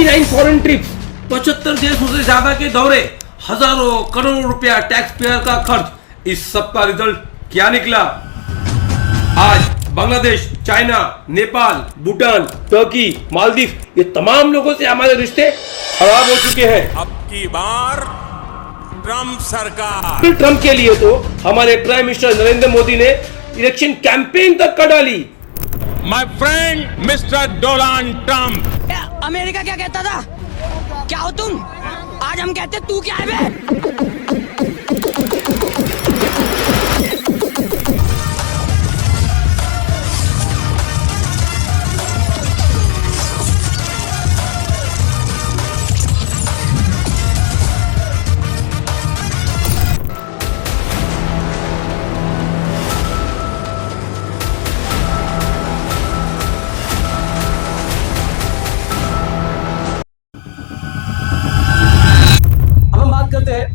29 foreign trips, 75 देशों से ज्यादा के दौरे, हजारों करोड़ों रुपया टैक्स पेयर का खर्च, इस सब का रिजल्ट क्या निकला? आज बांग्लादेश, चाइना, नेपाल, भूटान, तुर्की, मालदीव, ये तमाम लोगों से हमारे रिश्ते खराब हो चुके हैं। अब की बार ट्रंप सरकार, ट्रंप के लिए तो हमारे प्राइम मिनिस्टर नरेंद्र मोदी ने इलेक्शन कैंपेन तक कर डाली। My friend mister Donald Trump. America क्या कहता था? क्या हो तुम? आज हम कहते तू क्या है बे?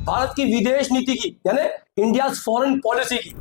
भारत की विदेश नीति की, यानी इंडिया फॉरेन पॉलिसी की,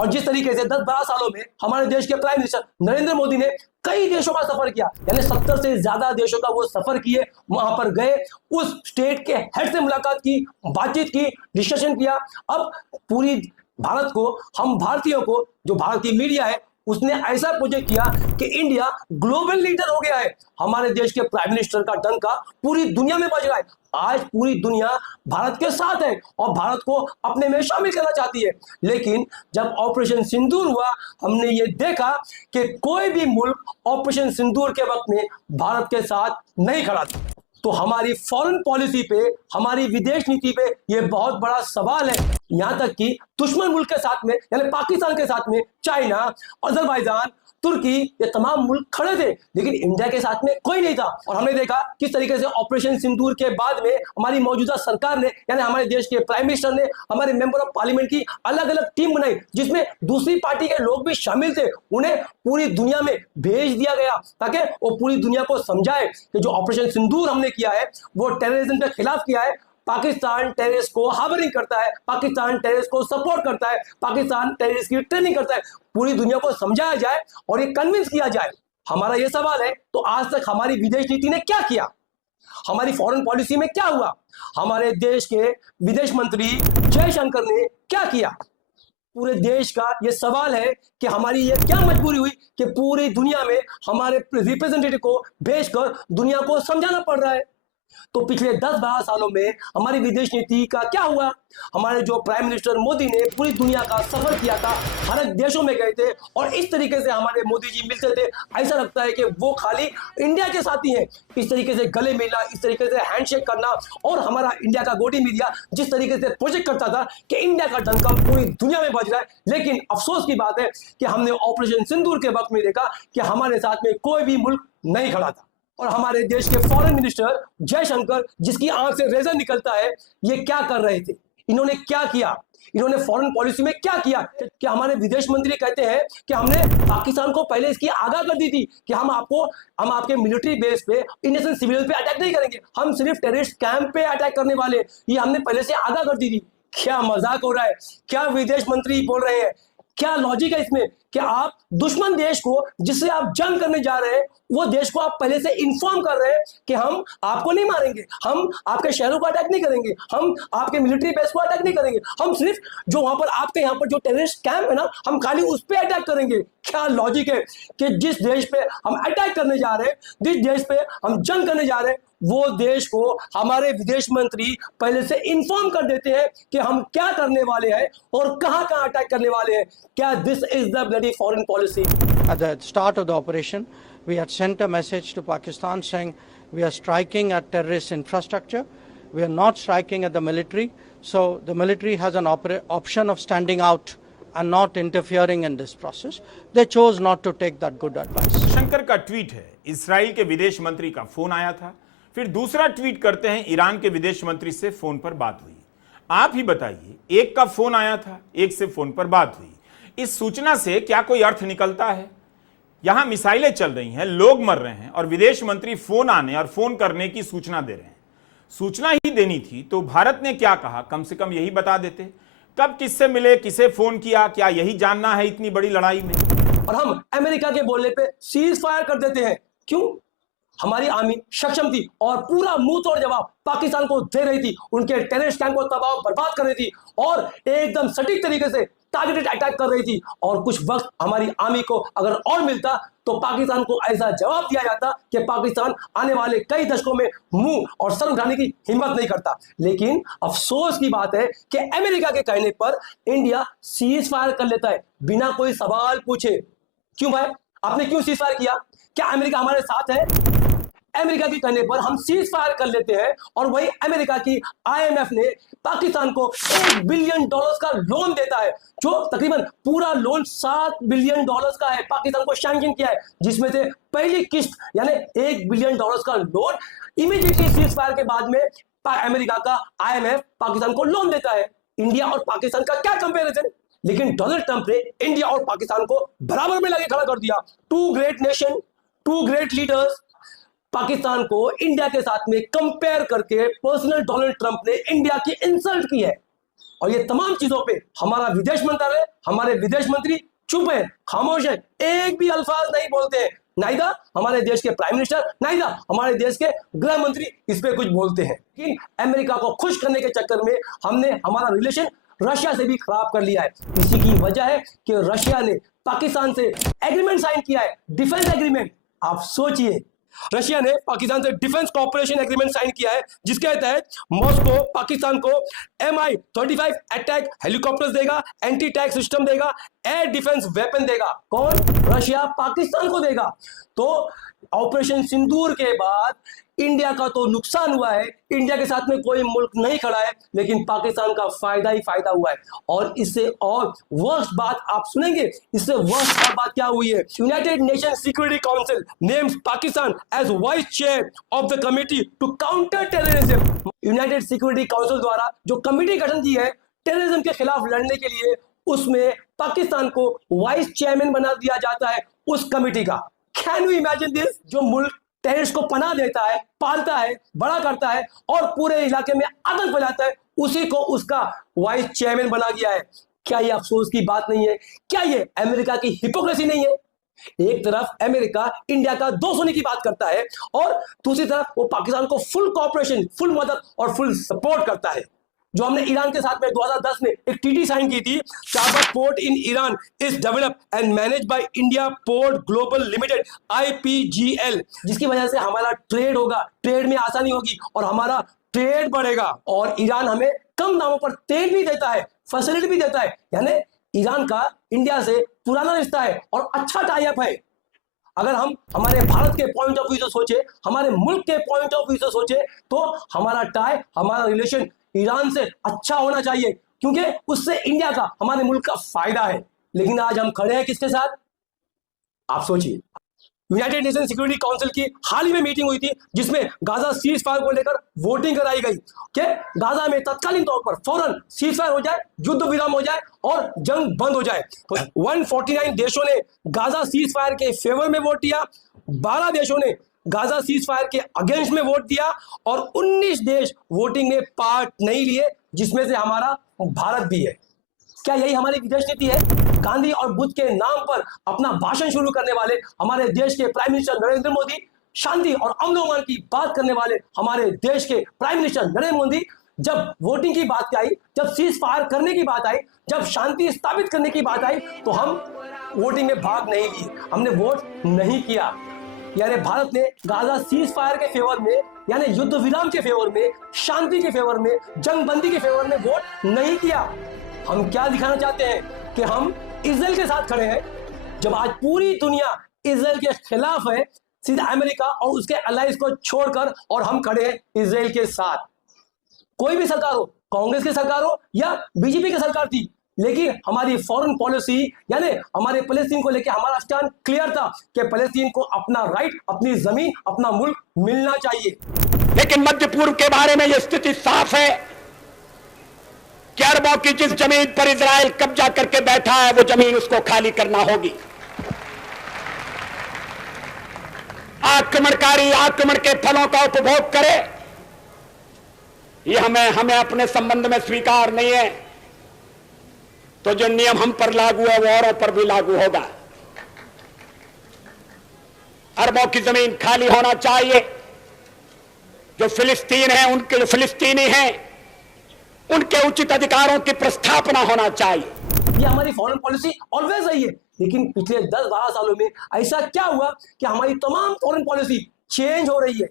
और जिस तरीके से 10-12 सालों में हमारे देश के प्राइम मिनिस्टर नरेंद्र मोदी ने कई देशों का सफर किया, यानी 70 से ज्यादा देशों का वो सफर किए, वहां पर गए, उस स्टेट के हेड से मुलाकात की, बातचीत की, डिस्कशन किया। अब पूरी भारत को, हम भारतीयों को, जो भारत की मीडिया है उसने ऐसा प्रोजेक्ट किया कि इंडिया ग्लोबल लीडर हो गया है। हमारे देश के प्राइम मिनिस्टर का डंका पूरी दुनिया में बज रहा है। आज पूरी दुनिया भारत के साथ है और भारत को अपने में शामिल करना चाहती है। लेकिन जब ऑपरेशन सिंदूर हुआ, हमने ये देखा कि कोई भी मुल्क ऑपरेशन सिंदूर के वक्त में भारत के साथ नहीं खड़ा था। तो हमारी फॉरेन पॉलिसी पे, हमारी विदेश नीति पे ये बहुत बड़ा सवाल है। यहां तक कि दुश्मन मुल्क के साथ में, यानी पाकिस्तान के साथ में चाइना, अजरबैजान, तुर्की, ये तमाम मुल्क खड़े थे, लेकिन इंडिया के साथ में कोई नहीं था। और हमने देखा किस तरीके से ऑपरेशन सिंदूर के बाद में हमारी मौजूदा सरकार ने, यानी हमारे देश के प्राइम मिनिस्टर ने, हमारे मेंबर ऑफ पार्लियामेंट की अलग अलग टीम बनाई, जिसमें दूसरी पार्टी के लोग भी शामिल थे। उन्हें पूरी दुनिया में भेज दिया गया ताकि वो पूरी दुनिया को समझाए कि जो ऑपरेशन सिंदूर हमने किया है वो टेररिज्म के खिलाफ किया है। पाकिस्तान टेररिस्ट को हार्बरिंग करता है, पाकिस्तान टेररिस्ट को सपोर्ट करता है, पाकिस्तान टेररिस्ट की ट्रेनिंग करता है। पूरी दुनिया को समझाया जाए और ये कन्विंस किया जाए। हमारा ये सवाल है, तो आज तक हमारी विदेश नीति ने क्या किया? हमारी फॉरेन पॉलिसी में क्या हुआ? हमारे देश के विदेश मंत्री जयशंकर ने क्या किया? पूरे देश का ये सवाल है कि हमारी ये क्या मजबूरी हुई कि पूरी दुनिया में हमारे रिप्रेजेंटेटिव को भेजकर दुनिया को समझाना पड़ रहा है। तो पिछले 10-12 सालों में हमारी विदेश नीति का क्या हुआ? हमारे जो प्राइम मिनिस्टर मोदी ने पूरी दुनिया का सफर किया था, हर एक देशों में गए थे, और इस तरीके से हमारे मोदी जी मिलते थे, ऐसा लगता है कि वो खाली इंडिया के साथी हैं। इस तरीके से गले मिलना, इस तरीके से हैंडशेक करना, और हमारा इंडिया का गोदी मीडिया जिस तरीके से प्रोजेक्ट करता था कि इंडिया का डंका पूरी दुनिया में बज रहा है। लेकिन अफसोस की बात है कि हमने ऑपरेशन सिंदूर के वक्त में देखा कि हमारे साथ में कोई भी मुल्क नहीं खड़ा था। और हमारे देश के फॉरेन मिनिस्टर जयशंकर, जिसकी आंख से रेजर निकलता है, ये क्या कर रहे थे? इन्होंने क्या किया? इन्होंने फॉरेन पॉलिसी में क्या किया कि हमारे विदेश मंत्री कहते हैं कि हमने पाकिस्तान को पहले इसकी आगाह कर दी थी कि हम आपके मिलिट्री बेस पे, इनोसेंट सिविलियन पे अटैक नहीं करेंगे, हम सिर्फ टेररिस्ट कैंप पे अटैक करने वाले, ये हमने पहले से आगाह कर दी थी। क्या मजाक हो रहा है? क्या विदेश मंत्री बोल रहे हैं? क्या लॉजिक है इसमें कि आप दुश्मन देश को, जिससे आप जंग करने जा रहे हैं, वो देश को आप पहले से इन्फॉर्म कर रहे हैं कि हम आपको नहीं मारेंगे, हम आपके शहरों को अटैक नहीं करेंगे, हम आपके मिलिट्री बेस को अटैक नहीं करेंगे, हम सिर्फ जो वहां पर आपके यहाँ पर जो टेररिस्ट कैंप है ना, हम खाली उस पर अटैक करेंगे। क्या लॉजिक है कि जिस देश पे हम अटैक करने जा रहे हैं, जिस देश पे हम जंग करने जा रहे हैं, वो देश को हमारे विदेश मंत्री पहले से इन्फॉर्म कर देते हैं कि हम क्या करने वाले हैं और कहां कहां अटैक करने वाले हैं। क्या this is the bloody foreign policy? At the start of the operation, we had sent a message to Pakistan saying we are striking at terrorist infrastructure, we are not striking at the military, so the military has an option of standing out and not interfering in this process. They chose not to take that good advice. Shankar का tweet है, Israel के विदेश मंत्री का phone आया था, फिर दूसरा ट्वीट करते हैं, ईरान के विदेश मंत्री से फोन पर बात हुई। आप ही बताइए, एक का फोन आया था, एक से फोन पर बात हुई, इस सूचना से क्या कोई अर्थ निकलता है? यहां मिसाइलें चल रही हैं, लोग मर रहे हैं, और विदेश मंत्री फोन आने और फोन करने की सूचना दे रहे हैं। सूचना ही देनी थी तो भारत ने क्या कहा, कम से कम यही बता देते। कब किससे मिले, किसे फोन किया, क्या यही जानना है इतनी बड़ी लड़ाई में? और हम अमेरिका के बोलने पे सीज फायर कर देते हैं। क्यों? हमारी आर्मी सक्षम थी और पूरा मुंह तोड़ जवाब पाकिस्तान को दे रही थी, उनके टेररिस्ट कैंप को तबाह बर्बाद कर रही थी और एकदम सटीक तरीके से टारगेटेड अटैक कर रही थी। और कुछ वक्त हमारी आर्मी को अगर और मिलता तो पाकिस्तान को ऐसा जवाब दिया जाता कि पाकिस्तान आने वाले कई दशकों में मुंह और सर उठाने की हिम्मत नहीं करता। लेकिन अफसोस की बात है कि अमेरिका के कहने पर इंडिया सीज फायर कर लेता है बिना कोई सवाल पूछे। क्यों भाई, आपने क्यों सीज फायर किया? क्या अमेरिका हमारे साथ है? अमेरिका के कहने पर हम सीज फायर कर लेते हैं और वही अमेरिका की आईएमएफ ने पाकिस्तान को $1 बिलियन का लोन देता है, जो तकरीबन पूरा लोन $7 बिलियन का है, पाकिस्तान को सैंक्शन किया है, जिसमें से पहली किस्त यानी $1 बिलियन का लोन इमीडिएटली सीज फायर के बाद में अमेरिका का आईएमएफ पाकिस्तान को लोन देता है। इंडिया और पाकिस्तान का क्या कंपेरिजन? लेकिन डोनाल्ड ट्रंप ने इंडिया और पाकिस्तान को बराबर में लगे खड़ा कर दिया। Two great nation, two great leaders. Pakistan को इंडिया के साथ में कंपेयर करके पर्सनल डोनाल्ड ट्रंप ने इंडिया की इंसल्ट की है। और ये तमाम चीजों पे हमारा विदेश मंत्रालय, हमारे विदेश मंत्री चुप है, खामोश है, एक भी अल्फाज नहीं बोलते हैं। नाइदा हमारे देश के प्राइम मिनिस्टर, नाइदा हमारे देश के गृह मंत्री इस पे कुछ बोलते हैं। लेकिन अमेरिका को खुश करने के चक्कर में हमने हमारा रिलेशन रशिया से भी खराब कर लिया है। इसी की वजह है कि रशिया ने पाकिस्तान से एग्रीमेंट साइन किया है, डिफेंस एग्रीमेंट। आप सोचिए, रशिया ने पाकिस्तान से डिफेंस कोऑपरेशन एग्रीमेंट साइन किया है, जिसके तहत मॉस्को पाकिस्तान को Mi-35 अटैक हेलीकॉप्टर्स देगा, एंटी टैंक सिस्टम देगा, एयर डिफेंस वेपन देगा। कौन? रशिया पाकिस्तान को देगा। तो ऑपरेशन सिंदूर के बाद इंडिया का तो नुकसान हुआ है, इंडिया के साथ में कोई मुल्क नहीं खड़ा है, लेकिन पाकिस्तान का फायदा ही फायदा हुआ है। और इससे और वर्स्ट बात आप सुनेंगे, इससे वर्स्ट बात क्या हुई है? United Nation Security Council names Pakistan as vice chair of the committee to counter terrorism. United Security Council द्वारा जो कमिटी गठन की है टेररिज्म के खिलाफ लड़ने के लिए, उसमें पाकिस्तान को वाइस चेयरमैन बना दिया जाता है उस कमिटी का। Can you imagine this? जो मुल्क टेररिस्ट को पनाह देता है, पालता है, बड़ा करता है और पूरे इलाके में आतंक फैलाता है, उसी को उसका वाइस चेयरमैन बना दिया है। क्या ये अफसोस की बात नहीं है? क्या ये अमेरिका की हिपोक्रेसी नहीं है? एक तरफ अमेरिका इंडिया का दोस्त होने की बात करता है और दूसरी तरफ वो पाकिस्तान को फुल कोऑपरेशन, फुल मदद और फुल सपोर्ट करता है। जो हमने ईरान के साथ में 2010 में एक टीडी साइन की थी, Chabahar port in Iran is developed and manage by India port global limited IPGL, जिसकी वजह से हमारा ट्रेड होगा, ट्रेड में आसानी होगी और हमारा ट्रेड बढ़ेगा। और ईरान हमें कम दामों पर तेल भी देता है, फैसिलिटी भी देता है, यानी ईरान का इंडिया से पुराना रिश्ता है और अच्छा टाई अप है। अगर हम हमारे भारत के पॉइंट ऑफ व्यू से सोचे, हमारे मुल्क के पॉइंट ऑफ व्यू से सोचे, तो हमारा टाई, हमारा रिलेशन ईरान से अच्छा होना चाहिए, क्योंकि उससे इंडिया का, हमारे मुल्क का फायदा है। लेकिन आज हम खड़े हैं किसके साथ? आप सोचिए। यूनाइटेड नेशन सिक्योरिटी काउंसिल की हाल ही में मीटिंग हुई थी, जिसमें गाजा सीज फायर को लेकर वोटिंग कराई गई कि गाजा में तत्कालीन तौर पर फौरन सीज फायर हो जाए, युद्ध विराम हो जाए और जंग बंद हो जाए। तो 149 देशों ने गाजा सीज फायर के फेवर में वोट दिया, 12 देशों ने गाजा सीज फायर के अगेंस्ट में वोट दिया और 19 देश वोटिंग में पार्ट नहीं लिए, जिसमें से हमारा भारत भी है। क्या यही हमारी विदेश नीति है? गांधी और बुद्ध के नाम पर अपना भाषण शुरू करने वाले हमारे देश के प्राइम मिनिस्टर नरेंद्र मोदी, शांति और अमन की बात करने वाले हमारे देश के प्राइम मिनिस्टर नरेंद्र मोदी, जब वोटिंग की बात आई, जब सीज फायर करने की बात आई, जब शांति स्थापित करने की बात आई, तो हम वोटिंग में भाग नहीं लिए, हमने वोट नहीं किया। यानी भारत ने गाजा सीज फायर के फेवर में, यानी युद्ध विराम के फेवर में, शांति के फेवर में, जंगबंदी के फेवर में वोट नहीं किया। हम क्या दिखाना चाहते हैं कि हम इजराइल के साथ खड़े हैं, जब आज पूरी दुनिया इजराइल के खिलाफ है, सीधा अमेरिका और उसके अलाइंस को छोड़कर, और हम खड़े हैं इजराइल के साथ। कोई भी सरकार हो, कांग्रेस की सरकार हो या बीजेपी की सरकार थी, लेकिन हमारी फॉरेन पॉलिसी यानी हमारे फलस्तीन को लेकर हमारा स्टैंड क्लियर था कि फलस्तीन को अपना राइट, अपनी जमीन, अपना मुल्क मिलना चाहिए। लेकिन मध्य पूर्व के बारे में यह स्थिति साफ है कि अरबों की जिस जमीन पर इजराइल कब्जा करके बैठा है, वो जमीन उसको खाली करना होगी। आक्रमणकारी आक्रमण के फलों का उपभोग करे, ये हमें अपने संबंध में स्वीकार नहीं है। तो जो नियम हम पर लागू है वो औरों पर भी लागू होगा। अरबों की जमीन खाली होना चाहिए। जो फिलिस्तीन है, उनके जो फिलिस्तीनी हैं, उनके उचित अधिकारों की प्रस्थापना होना चाहिए। ये हमारी फॉरेन पॉलिसी ऑलवेज रही है, लेकिन पिछले 10-12 सालों में ऐसा क्या हुआ कि हमारी तमाम फॉरेन पॉलिसी चेंज हो रही है।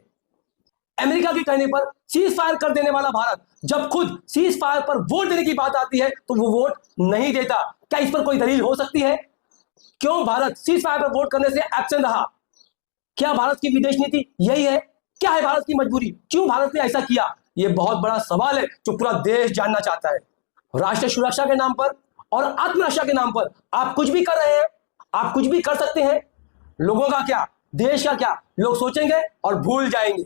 अमेरिका के कहने पर सीज फायर कर देने वाला भारत जब खुद सीज फायर पर वोट देने की बात आती है तो वो वोट नहीं देता। क्या इस पर कोई दलील हो सकती है? क्यों भारत सीज फायर पर वोट करने से एब्सेंट रहा? क्या भारत की विदेश नीति यही है? क्या है भारत की मजबूरी? क्यों भारत ने ऐसा किया? ये बहुत बड़ा सवाल है जो पूरा देश जानना चाहता है। राष्ट्रीय सुरक्षा के नाम पर और आत्मरक्षा के नाम पर आप कुछ भी कर रहे हैं, आप कुछ भी कर सकते हैं। लोगों का क्या, देश का क्या, लोग सोचेंगे और भूल जाएंगे।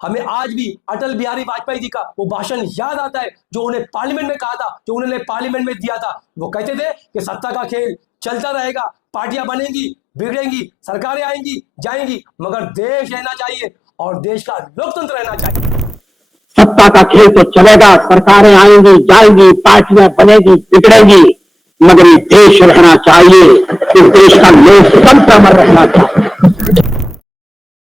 हमें आज भी अटल बिहारी वाजपेयी जी का वो भाषण याद आता है जो उन्हें पार्लियामेंट में कहा था, जो उन्होंने पार्लियामेंट में दिया था। वो कहते थे कि सत्ता का खेल चलता रहेगा, पार्टियां बनेंगी, बिगड़ेंगी, सरकारें आएंगी जाएंगी, मगर देश रहना चाहिए और देश का लोकतंत्र रहना चाहिए। सत्ता का खेल तो चलेगा, सरकारें आएंगी जाएंगी, पार्टियां बनेगी बिगड़ेंगी, मगर ये देश रहना चाहिए, इस देश का लोकतंत्र अमर रहना चाहिए।